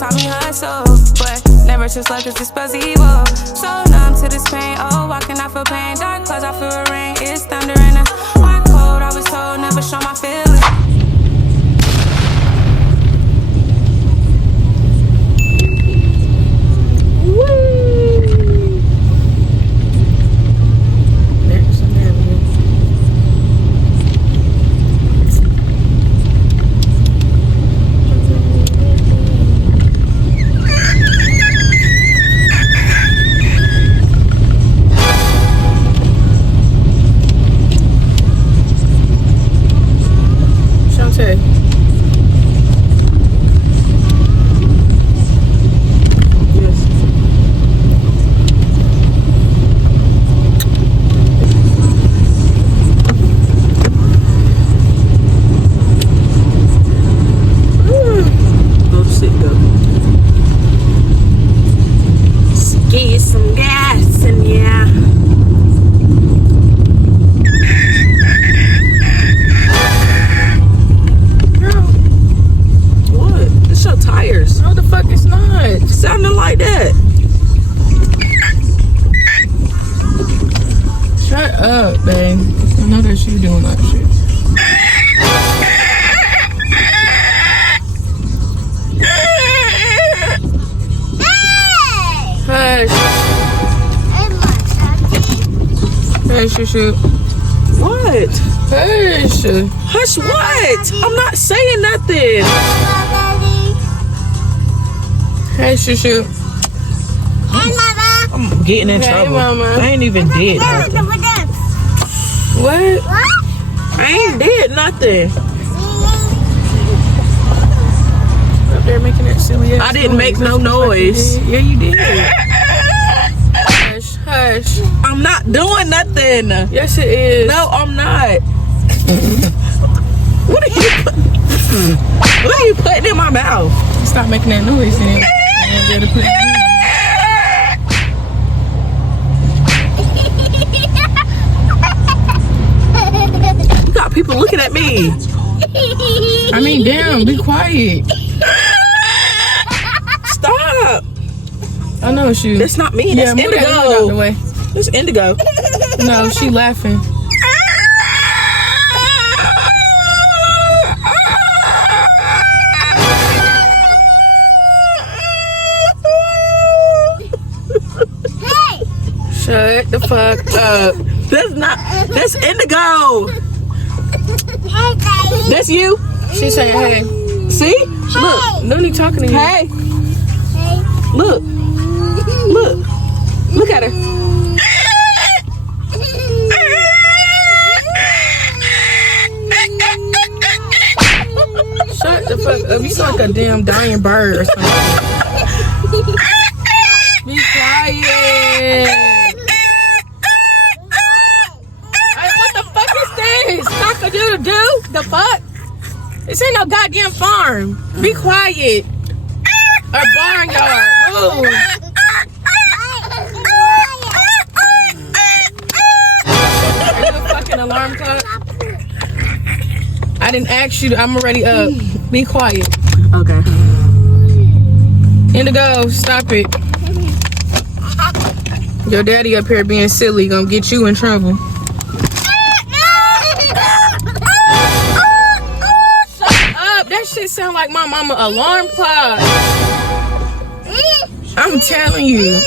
always taught me hustle, but never trust love 'cause it spells evil. So numb to this pain, oh, why can I feel pain? Dark clouds, I feel rain, it's thunder in the heart cold. I was told never show my feelings. Shoot. What? Hush. Hush what? I'm not saying nothing. Hey, shoot. Hey, Mama. I'm getting in trouble. Mama. I ain't even did nothing. What? I ain't did nothing. Up there making that silly ass I didn't make no noise. Yeah, you did. Hush. I'm not doing nothing. Yes, it is. No, I'm not. What are you putting in my mouth? Stop making that noise then. You got people looking at me. I mean, damn, be quiet. Stop. I know she. That's not me. That's Indigo. Out the way. That's Indigo. No, she laughing. Hey! Shut the fuck up. That's Indigo. Hey, baby. That's you. She saying, hey. See? Look. Nobody talking to you. Hey. Hey. Look. Look. Look at her. Shut the fuck up. You sound like a damn dying bird or something. Be quiet. Hey, what the fuck is this? Cock-a-doodle-doo? The fuck? This ain't no goddamn farm. Be quiet. A barnyard. Move. Fucking alarm clock. I didn't ask you. I'm already up. Be quiet. Okay. Indigo, stop it. Your daddy up here being silly gonna get you in trouble. Shut up. That shit sound like my mama alarm clock. I'm telling you.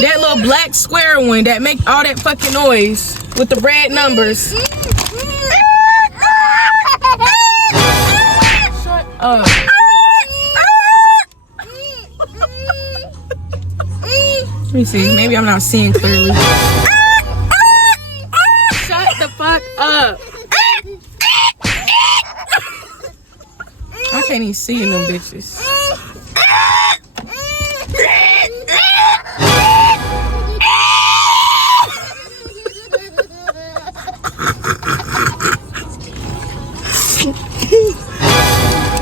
That little black square one that make all that fucking noise with the red numbers. Shut up. Let me see. Maybe I'm not seeing clearly. Shut the fuck up. I can't even see in them bitches.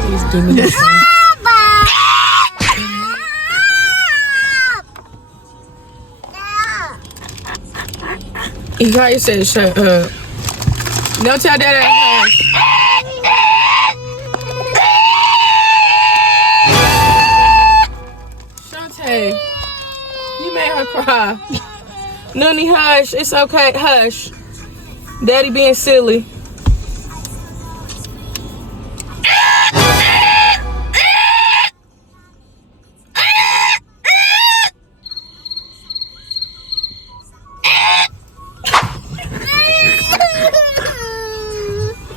Please do me this one. You guys said shut up. Don't tell Daddy. let her cry. Noonie, hush. It's okay. Hush. Daddy being silly.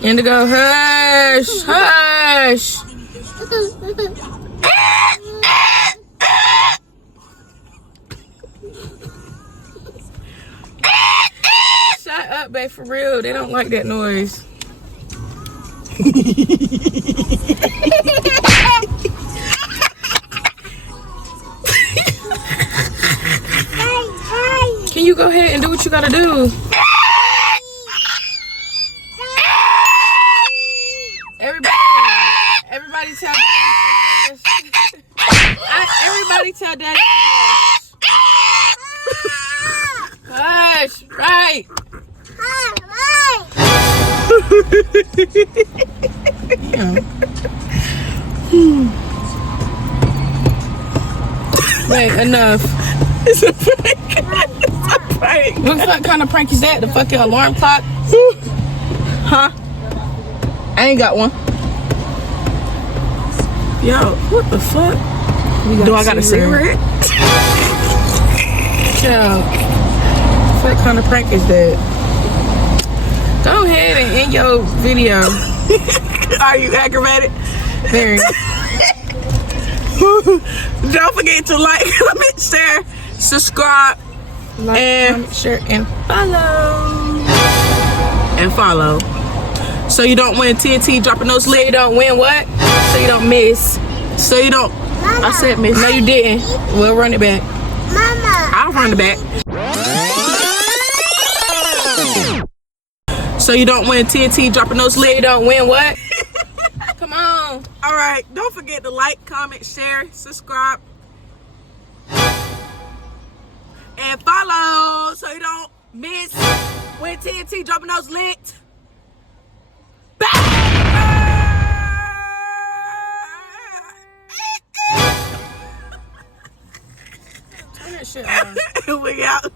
Indigo, hush. Hush. Shut up, babe, for real. They don't like that noise. Can you go ahead and do what you gotta do? Everybody tell daddy to hush. Everybody tell daddy to hush. Hush, right. Yeah. Wait, enough. It's a prank. It's a prank. What kind of prank is that? The fucking alarm clock? Huh? I ain't got one. Yo, what the fuck? Do I got a cigarette? Yo, what kind of prank is that? Go ahead and end your video. Are you aggravated? Very. Don't forget to like, comment, share, subscribe, Like, and comment, share, and follow. So you don't win TNT dropping those So you links. don't win what? So you don't miss. So you don't. I said miss. No, you didn't. We'll run it back. I'll run it back. So you don't win TNT dropping those So you links. don't win what? Come on. All right. Don't forget to like, comment, share, subscribe, and follow. So you don't miss when TNT dropping those links. Turn that shit on. We out.